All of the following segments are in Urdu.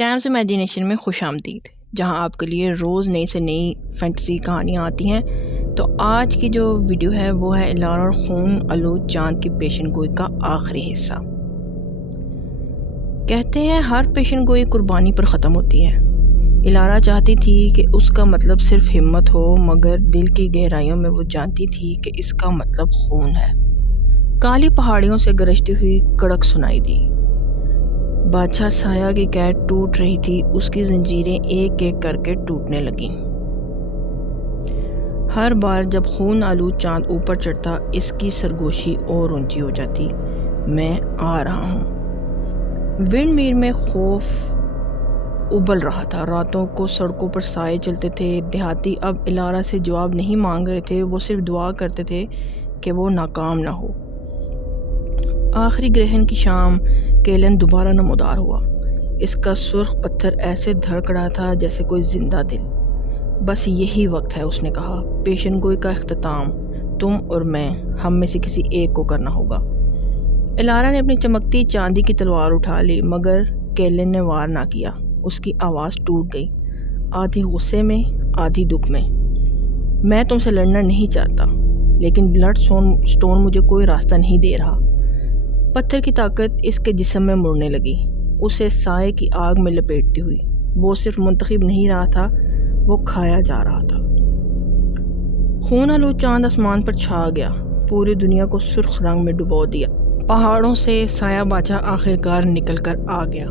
ٹائمز امیجینیشن میں خوش آمدید، جہاں آپ کے لیے روز نئی سے نئی فینٹسی کہانیاں آتی ہیں۔ تو آج کی جو ویڈیو ہے، وہ ہے الارا اور خون آلود چاند کی پیشن گوئی کا آخری حصہ۔ کہتے ہیں ہر پیشن گوئی قربانی پر ختم ہوتی ہے۔ الارا چاہتی تھی کہ اس کا مطلب صرف ہمت ہو، مگر دل کی گہرائیوں میں وہ جانتی تھی کہ اس کا مطلب خون ہے۔ کالی پہاڑیوں سے گرجتی ہوئی کڑک سنائی دی۔ بادشاہ سایہ کی قید ٹوٹ رہی تھی، اس کی زنجیریں ایک ایک کر کے ٹوٹنے لگیں۔ ہر بار جب خون آلود چاند اوپر چڑھتا، اس کی سرگوشی اور اونچی ہو جاتی۔ میں آ رہا ہوں۔ ونڈ میر میں خوف ابل رہا تھا۔ راتوں کو سڑکوں پر سائے چلتے تھے۔ دیہاتی اب الارا سے جواب نہیں مانگ رہے تھے۔ وہ صرف دعا کرتے تھے کہ وہ ناکام نہ ہو۔ آخری گرہن کی شام کیلن دوبارہ نمودار ہوا۔ اس کا سرخ پتھر ایسے دھڑک رہا تھا جیسے کوئی زندہ دل۔ بس یہی وقت ہے، اس نے کہا۔ پیشن گوئی کا اختتام۔ تم اور میں، ہم میں سے کسی ایک کو کرنا ہوگا۔ الارا نے اپنی چمکتی چاندی کی تلوار اٹھا لی، مگر کیلن نے وار نہ کیا۔ اس کی آواز ٹوٹ گئی۔ آدھی غصے میں، آدھی دکھ میں۔ میں تم سے لڑنا نہیں چاہتا، لیکن بلڈ سٹون مجھے کوئی راستہ نہیں دے رہا۔ پتھر کی طاقت اس کے جسم میں مڑنے لگی۔ اسے سائے کی آگ میں لپیٹتی ہوئی۔ وہ صرف منتخب نہیں رہا تھا، وہ کھایا جا رہا تھا۔ خون آلو چاند آسمان پر چھا گیا۔ پوری دنیا کو سرخ رنگ میں ڈبو دیا۔ پہاڑوں سے سایہ باچا آخر کار نکل کر آ گیا۔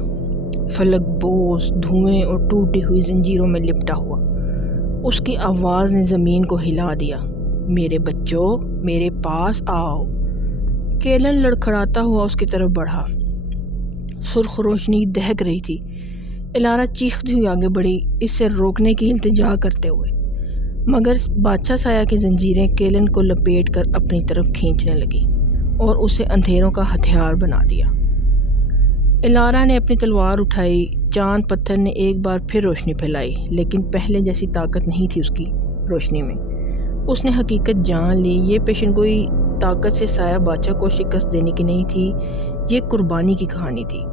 فلک، بوس، دھوئیں اور ٹوٹی ہوئی زنجیروں میں لپٹا ہوا۔ اس کی آواز نے زمین کو ہلا دیا۔ میرے بچوں، میرے پاس آؤ۔ کیلن لڑکھڑاتا ہوا اس کی طرف بڑھا۔ سرخ روشنی دہک رہی تھی۔ الارا چیختی ہوئی آگے بڑھی، اس سے روکنے کی التجا کرتے ہوئے۔ مگر بادشاہ سایہ کی زنجیریں کیلن کو لپیٹ کر اپنی طرف کھینچنے لگی اور اسے اندھیروں کا ہتھیار بنا دیا۔ الارا نے اپنی تلوار اٹھائی، چاند پتھر نے ایک بار پھر روشنی پھیلائی، لیکن پہلے جیسی طاقت نہیں تھی اس کی روشنی میں۔ اس نے حقیقت جان لی، یہ پیشن گوئی طاقت سے سایہ بادشاہ کو شکست دینے کی نہیں تھی، یہ قربانی کی کہانی تھی۔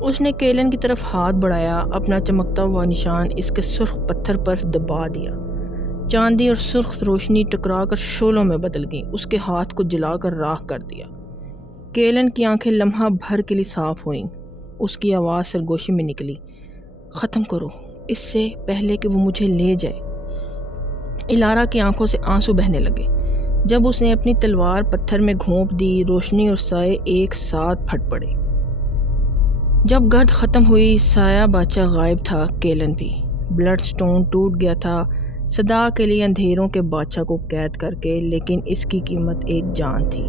اس نے کیلن کی طرف ہاتھ بڑھایا، اپنا چمکتا ہوا نشان اس کے سرخ پتھر پر دبا دیا۔ چاندی اور سرخ روشنی ٹکرا کر شولوں میں بدل گئیں، اس کے ہاتھ کو جلا کر راکھ کر دیا۔ کیلن کی آنکھیں لمحہ بھر کے لیے صاف ہوئیں، اس کی آواز سرگوشی میں نکلی۔ ختم کرو، اس سے پہلے کہ وہ مجھے لے جائے۔ الارا کی آنکھوں سے آنسو بہنے لگے۔ جب اس نے اپنی تلوار پتھر میں گھونپ دی، روشنی اور سائے ایک ساتھ پھٹ پڑے۔ جب گرد ختم ہوئی، سایہ بادشاہ غائب تھا، کیلن بھی۔ بلڈ سٹون ٹوٹ گیا تھا۔ صدا کے لیے اندھیروں کے بادشاہ کو قید کر کے، لیکن اس کی قیمت ایک جان تھی،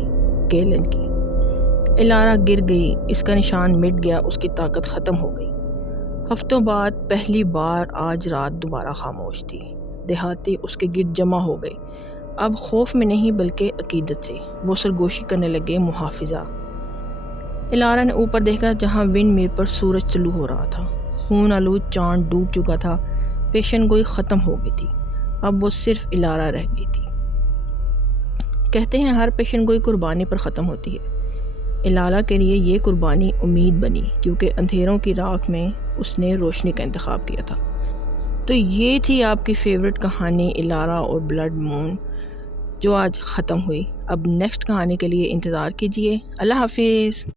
کیلن کی۔ الارا گر گئی، اس کا نشان مٹ گیا، اس کی طاقت ختم ہو گئی۔ ہفتوں بعد پہلی بار آج رات دوبارہ خاموش تھی۔ دیہاتی اس کے گرد جمع ہو گئے۔ اب خوف میں نہیں بلکہ عقیدت سے۔ وہ سرگوشی کرنے لگے محافظہ۔ الارا نے اوپر دیکھا جہاں ونڈ میر پر سورج چلو ہو رہا تھا۔ خون آلود چاند ڈوب چکا تھا۔ پیشن گوئی ختم ہو گئی تھی۔ اب وہ صرف الارا رہ گئی تھی۔ کہتے ہیں ہر پیشن گوئی قربانی پر ختم ہوتی ہے۔ الارا کے لیے یہ قربانی امید بنی کیونکہ اندھیروں کی راکھ میں اس نے روشنی کا انتخاب کیا تھا۔ تو یہ تھی آپ کی فیوریٹ کہانی الارا اور بلڈ مون جو آج ختم ہوئی۔ اب نیکسٹ کہانی کے لیے انتظار کیجیے اللہ حافظ۔